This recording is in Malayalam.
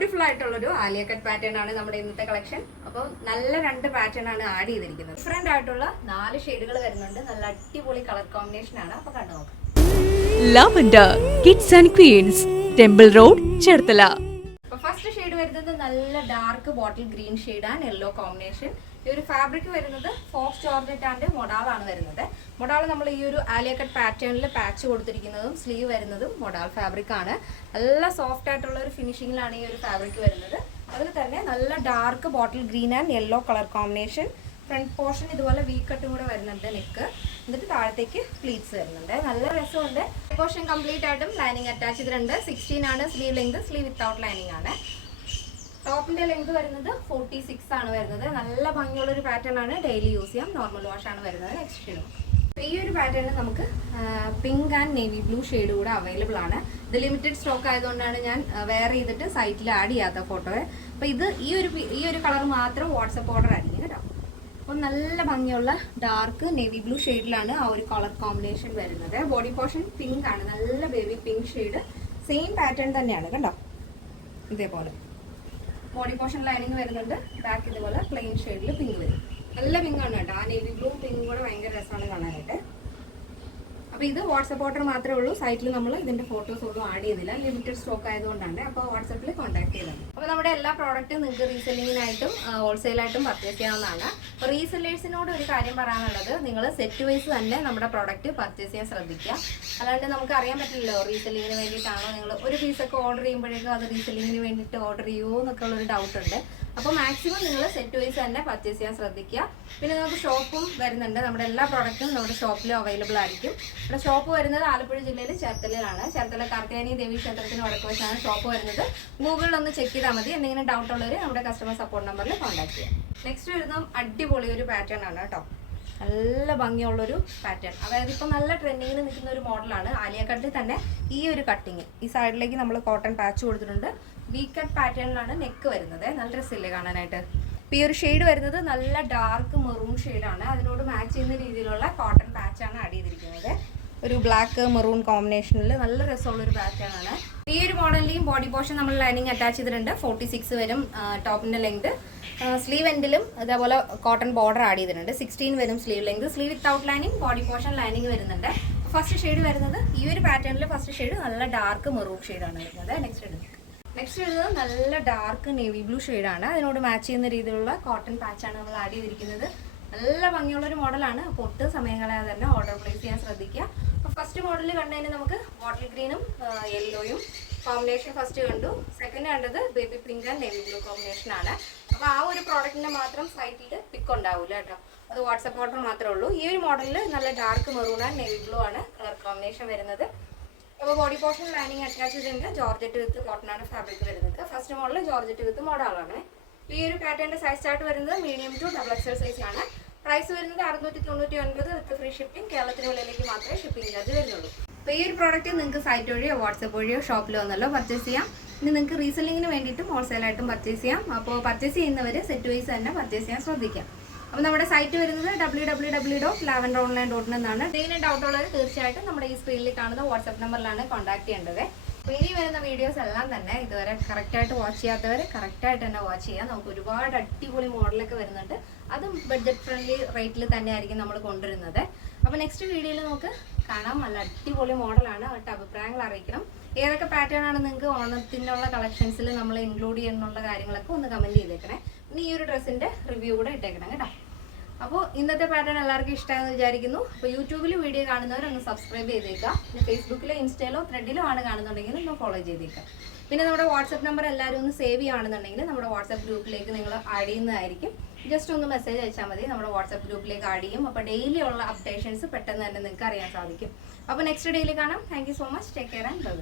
ബ്യൂട്ടിഫുൾ ആയിട്ടുള്ളൊരു ആലിയ കട്ട് പാറ്റേൺ ആണ് നമ്മുടെ ഇന്നത്തെ കളക്ഷൻ അപ്പോൾ നല്ല രണ്ട് പാറ്റേൺ ആണ് ആഡ് ചെയ്തിരിക്കുന്നത്. ഡിഫറെന്റ് ആയിട്ടുള്ള നാല് ഷെയ്ഡുകൾ വരുന്നുണ്ട്. നല്ല അടിപൊളി കളർ കോമ്പിനേഷൻ ആണ്. അപ്പോൾ കണ്ടു നോക്കാം. Lavender kids and queens temple road Cherthala വരുന്നത് നല്ല dark bottle green shade and yellow combination ഈ ഒരു ഫാബ്രിക് വരുന്നത് ഫോക്സ് ജോർജറ്റ് ആൻഡ് മൊഡാളാണ് വരുന്നത്. മൊഡാൾ നമ്മൾ ഈ ഒരു ആലിയക്കട്ട് കട്ട് പാറ്റേണിൽ പാച്ച് കൊടുത്തിരിക്കുന്നതും സ്ലീവ് വരുന്നതും മൊഡാൾ ഫാബ്രിക് ആണ്. നല്ല സോഫ്റ്റ് ആയിട്ടുള്ള ഒരു ഫിനിഷിങ്ങിലാണ് ഈ ഒരു ഫാബ്രിക് വരുന്നത്. അതിൽ തന്നെ നല്ല dark bottle green and yellow colour combination front portion ഇതുപോലെ വീ കട്ടും കൂടെ വരുന്നുണ്ട് നെക്ക് എന്നിട്ട് താഴത്തേക്ക് പ്ലീറ്റ്സ് വരുന്നുണ്ട്. നല്ല രസമുണ്ട്. പോർഷൻ കംപ്ലീറ്റ് ആയിട്ടും ലൈനിങ് അറ്റാച്ച് ചെയ്തിട്ടുണ്ട്. സിക്സ്റ്റീൻ ആണ് sleeve length sleeve without lining ആണ്. ടോപ്പിന്റെ ലെങ്ത് വരുന്നത് ഫോർട്ടി സിക്സ് ആണ് വരുന്നത്. നല്ല ഭംഗിയുള്ള ഒരു പാറ്റേൺ ആണ് ഡെയിലി യൂസ് ചെയ്യാം. നോർമൽ വാഷ് ആണ് വരുന്നത് നെക്സ്റ്റ് ഷെയ്ഡ് ഈ ഒരു പാറ്റേണിൽ നമുക്ക് pink and navy blue shade കൂടെ അവൈലബിൾ ആണ്. ഇത് ലിമിറ്റഡ് സ്റ്റോക്ക് ആയതുകൊണ്ടാണ് ഞാൻ വെയർ ചെയ്തിട്ട് സൈറ്റിൽ ആഡ് ചെയ്യാത്ത ഫോട്ടോയെ അപ്പോൾ ഇത് ഈ ഒരു ഈ ഒരു കളർ മാത്രം വാട്സപ്പ് ഓർഡർ ആയിരിക്കും കേട്ടോ. അപ്പോൾ നല്ല ഭംഗിയുള്ള ഡാർക്ക് നേവി ബ്ലൂ ഷെയ്ഡിലാണ് ആ ഒരു കളർ കോമ്പിനേഷൻ വരുന്നത്. ബോഡി പോർഷൻ പിങ്ക് ആണ്. നല്ല baby pink shade same pattern തന്നെയാണ് കണ്ടോ ഇതേപോലെ. ബോഡി പോർഷൻ ലൈനിങ് വരുന്നുണ്ട്. ബാക്ക് ഇതുപോലെ പ്ലെയിൻ ഷെയ്ഡിൽ പിങ്ക് വരും. നല്ല പിങ്ക് ആണ് കേട്ടോ. ആ നേവി ബ്ലൂ പിങ്കും കൂടെ ഭയങ്കര രസമാണ് കാണാനായിട്ട്. അപ്പോൾ ഇത് വാട്സപ്പ് ഓർഡർ മാത്രമേ ഉള്ളൂ. സൈറ്റിൽ നമ്മൾ ഇതിന്റെ ഫോട്ടോസ് ഒന്നും ആഡ് ചെയ്തില്ല. ലിമിറ്റഡ് സ്റ്റോക്ക് ആയതുകൊണ്ടാണ്. അപ്പോൾ വാട്സപ്പിൽ കോൺടാക്ട് ചെയ്തത്. അപ്പോൾ നമ്മുടെ എല്ലാ പ്രോഡക്റ്റും നിങ്ങൾക്ക് റീസെല്ലിങ്ങിനായിട്ടും ഹോൾസെയിലായിട്ടും പർച്ചേസ് ചെയ്യാവുന്നതാണ്. അപ്പോൾ റീസെല്ലേഴ്സിനോട് ഒരു കാര്യം പറയാനുള്ളത്. നിങ്ങൾ സെറ്റ് വൈസ് തന്നെ നമ്മുടെ പ്രോഡക്റ്റ് പർച്ചേസ് ചെയ്യാൻ ശ്രദ്ധിക്കുക. അല്ലാണ്ട് നമുക്ക് അറിയാൻ പറ്റില്ലല്ലോ റീസെല്ലിങ്ങിന് വേണ്ടിയിട്ടാണോ നിങ്ങൾ ഒരു പീസൊക്കെ ഓർഡർ ചെയ്യുമ്പോഴേക്കും അത് റീസെല്ലിങ്ങിന് വേണ്ടിയിട്ട് ഓർഡർ ചെയ്യുമോ എന്നൊക്കെ ഉള്ളൊരു ഡൗട്ട് ഉണ്ട്. അപ്പോൾ മാക്സിമം നിങ്ങൾ സെറ്റ് വൈസ് തന്നെ പർച്ചേസ് ചെയ്യാൻ ശ്രദ്ധിക്കുക. പിന്നെ നമുക്ക് ഷോപ്പും വരുന്നുണ്ട്. നമ്മുടെ എല്ലാ പ്രോഡക്റ്റും നമ്മുടെ ഷോപ്പിലും അവൈലബിൾ ആയിരിക്കും. നമ്മുടെ ഷോപ്പ് വരുന്നത് ആലപ്പുഴ ജില്ലയിൽ ചേർത്തലയിലാണ്. ചേർത്തല കാർത്തിയാനി ദേവി ക്ഷേത്രത്തിന് വടക്ക് വശമാണ് ഷോപ്പ് വരുന്നത്. ഗൂഗിളിൽ ഒന്ന് ചെക്ക് ചെയ്താൽ മതി. എന്തെങ്കിലും ഡൗട്ട് ഉള്ളവർ നമ്മുടെ കസ്റ്റമർ സപ്പോർട്ട് നമ്പറിൽ കോൺടാക്ട് ചെയ്യാം. നെക്സ്റ്റ് വരുന്നത് അടിപൊളി ഒരു പാറ്റേൺ ആണ് കേട്ടോ. നല്ല ഭംഗിയുള്ളൊരു പാറ്റേൺ അതായത് ഇപ്പം നല്ല ട്രെൻഡിങ്ങിൽ നിൽക്കുന്ന ഒരു മോഡലാണ് ആലിയ കട്ടിൽ തന്നെ ഈ ഒരു കട്ടിങ് ഈ സൈഡിലേക്ക് നമ്മൾ കോട്ടൺ പാച്ച് കൊടുത്തിട്ടുണ്ട്. വി കട്ട് പാറ്റേണിലാണ് നെക്ക് വരുന്നത്. നല്ല ഡ്രസ്സില്ലേ കാണാനായിട്ട്? അപ്പോൾ ഈ ഒരു ഷെയ്ഡ് വരുന്നത് നല്ല ഡാർക്ക് മെറൂൺ ഷെയ്ഡാണ് അതിനോട് മാച്ച് ചെയ്യുന്ന രീതിയിലുള്ള കോട്ടൺ പാച്ചാണ് ആഡ് ചെയ്തിരിക്കുന്നത്. ഒരു ബ്ലാക്ക് മെറൂൺ കോമ്പിനേഷനിൽ നല്ല രസമുള്ള ഒരു പാറ്റേൺ ആണ്. ഈ ഒരു മോഡലിലെയും ബോഡി പോർഷൻ നമ്മൾ ലൈനിങ് അറ്റാച്ച് ചെയ്തിട്ടുണ്ട്. ഫോർട്ടി സിക്സ് വരും ടോപ്പിന്റെ ലെങ്ത് സ്ലീവ് എൻഡിലും അതേപോലെ കോട്ടൺ ബോർഡർ ആഡ് ചെയ്തിട്ടുണ്ട്. സിക്സ്റ്റീൻ വരും sleeve length sleeve without lining body portion lining വരുന്നുണ്ട്. ഫസ്റ്റ് ഷെയ്ഡ് വരുന്നത് ഈ ഒരു പാറ്റേണിൽ ഫസ്റ്റ് ഷെയ്ഡ് നല്ല ഡാർക്ക് മെറൂൺ ഷെയ്ഡാണ് വരുന്നത്. നെക്സ്റ്റ് ഷെയ്ഡ് നെക്സ്റ്റ് വരുന്നത് നല്ല ഡാർക്ക് നേവി ബ്ലൂ ഷെയ്ഡാണ് അതിനോട് മാച്ച് ചെയ്യുന്ന രീതിയിലുള്ള കോട്ടൺ പാച്ചാണ് നമ്മൾ ആഡ് ചെയ്തിരിക്കുന്നത്. നല്ല ഭംഗിയുള്ള ഒരു മോഡലാണ് അപ്പോൾ ഒട്ടും സമയം കളയാതെ തന്നെ ഓർഡർ പ്ലേസ് ചെയ്യാൻ ശ്രദ്ധിക്കുക. ഫസ്റ്റ് മോഡൽ കണ്ടതിന് നമുക്ക് ബോട്ടിൽ ഗ്രീനും യെല്ലോയും കോമ്പിനേഷൻ ഫസ്റ്റ് കണ്ടു. സെക്കൻഡ് കണ്ടത് baby pink and navy blue combination ആണ്. അപ്പോൾ ആ ഒരു പ്രോഡക്റ്റിന്റെ മാത്രം സൈറ്റിൽ പിക്ക് ഉണ്ടാവില്ല കേട്ടോ. അത് വാട്സപ്പ് ഓർഡർ മാത്രമേ ഉള്ളൂ. ഈ ഒരു മോഡലിൽ നല്ല dark maroon and navy blue ആണ് കളർ കോമ്പിനേഷൻ വരുന്നത്. അപ്പോൾ ബോഡി പോർഷൻ ലൈനിങ് അറ്റാച്ച് ചെയ്തിട്ടുണ്ട്. ജോർജറ്റ് വിത്ത് കോട്ടൺ ആണ് ഫാബ്രിക് വരുന്നത്. ഫസ്റ്റ് മോഡൽ ജോർജറ്റ് വിത്ത് മോഡലാണ് ഈ ഒരു പാറ്റേണിന്റെ സൈസ് ചാർട്ട് വരുന്നത് medium to double XL size ആണ്. പ്രൈസ് വരുന്നത് അറുന്നൂറ്റി തൊണ്ണൂറ്റി ഒൻപത് വിത്ത് ഫ്രീ ഷിപ്പിംഗ് കേരളത്തിന് ഉള്ളിലേക്ക് മാത്രമേ ഷിപ്പിംഗ് ചാർജ് വരുന്നുള്ളൂ. അപ്പോൾ ഈ ഒരു പ്രോഡക്റ്റ് നിങ്ങൾക്ക് സൈറ്റ് വഴിയോ വാട്സപ്പ് വഴിയോ ഷോപ്പിൽ വന്നല്ലോ പർച്ചേസ് ചെയ്യാം. ഇനി നിങ്ങൾക്ക് റീസെല്ലിങ്ങിന് വേണ്ടിയിട്ടും ഹോൾസെയിലായിട്ടും പർച്ചേസ് ചെയ്യാം. അപ്പോൾ പർച്ചേസ് ചെയ്യുന്നവർ സെറ്റ് വൈസ് തന്നെ പർച്ചേസ് ചെയ്യാൻ ശ്രദ്ധിക്കാം. അപ്പോൾ നമ്മുടെ സൈറ്റ് വരുന്നത് W W W dot Lavender online dot എന്നാണ്. എന്തെങ്കിലും ഡൗട്ട് ഉള്ളവർ തീർച്ചയായിട്ടും നമ്മുടെ ഈ സ്ക്രീനിൽ കാണുന്ന വാട്സ്ആപ്പ് നമ്പറിലാണ് കോൺടാക്ട് ചെയ്യേണ്ടത്. അപ്പോൾ ഇനി വരുന്ന വീഡിയോസ് എല്ലാം തന്നെ ഇതുവരെ കറക്റ്റായിട്ട് വാച്ച് ചെയ്യാത്തവർ കറക്റ്റായിട്ട് തന്നെ വാച്ച് ചെയ്യാം. നമുക്ക് ഒരുപാട് അടിപൊളി മോഡലൊക്കെ വരുന്നുണ്ട്. അതും ബഡ്ജറ്റ് ഫ്രണ്ട്ലി റേറ്റിൽ തന്നെയായിരിക്കും നമ്മൾ കൊണ്ടുവരുന്നത്. അപ്പോൾ നെക്സ്റ്റ് വീഡിയോയിൽ നമുക്ക് കാണാം. നല്ല അടിപൊളി മോഡലാണ് അവരുടെ അഭിപ്രായങ്ങൾ അറിയിക്കണം. ഏതൊക്കെ പാറ്റേൺ ആണ് നിങ്ങൾക്ക് ഓണത്തിനുള്ള കളക്ഷൻസിൽ നമ്മൾ ഇൻക്ലൂഡ് ചെയ്യുന്നുള്ള കാര്യങ്ങളൊക്കെ ഒന്ന് കമന്റ് ചെയ്തേക്കണേ. ഇനി ഈ ഒരു ഡ്രസ്സിന്റെ റിവ്യൂ കൂടെ ഇട്ടേക്കണം കേട്ടോ. അപ്പോൾ ഇന്നത്തെ പാറ്റേൺ എല്ലാവർക്കും ഇഷ്ടമായെന്ന് വിചാരിക്കുന്നു. അപ്പോൾ യൂട്യൂബിൽ വീഡിയോ കാണുന്നവരൊന്ന് സബ്സ്ക്രൈബ് ചെയ്തേക്കുക പിന്നെ ഫേസ്ബുക്കിലോ ഇൻസ്റ്റയിലോ ത്രെഡിലോ ആണ് കാണുന്നുണ്ടെങ്കിൽ ഒന്ന് ഫോളോ ചെയ്തേക്കുക പിന്നെ നമ്മുടെ വാട്സപ്പ് നമ്പർ എല്ലാവരും ഒന്ന് സേവ് ചെയ്യുകയാണെന്നുണ്ടെങ്കിൽ നമ്മുടെ വാട്സപ്പ് ഗ്രൂപ്പിലേക്ക് നിങ്ങൾ ആഡ് ചെയ്യുന്നതായിരിക്കും. ജസ്റ്റ് ഒന്ന് മെസ്സേജ് അയച്ചാൽ മതി. നമ്മുടെ വാട്സപ്പ് ഗ്രൂപ്പിലേക്ക് ആഡ് ചെയ്യും. അപ്പോൾ ഡെയിലി ഉള്ള അപ്ഡേഷൻസ് പെട്ടെന്ന് തന്നെ നിങ്ങൾക്ക് അറിയാൻ സാധിക്കും. അപ്പോൾ നെക്സ്റ്റ് ഡേയിൽ കാണാം. Thank so much take care and bye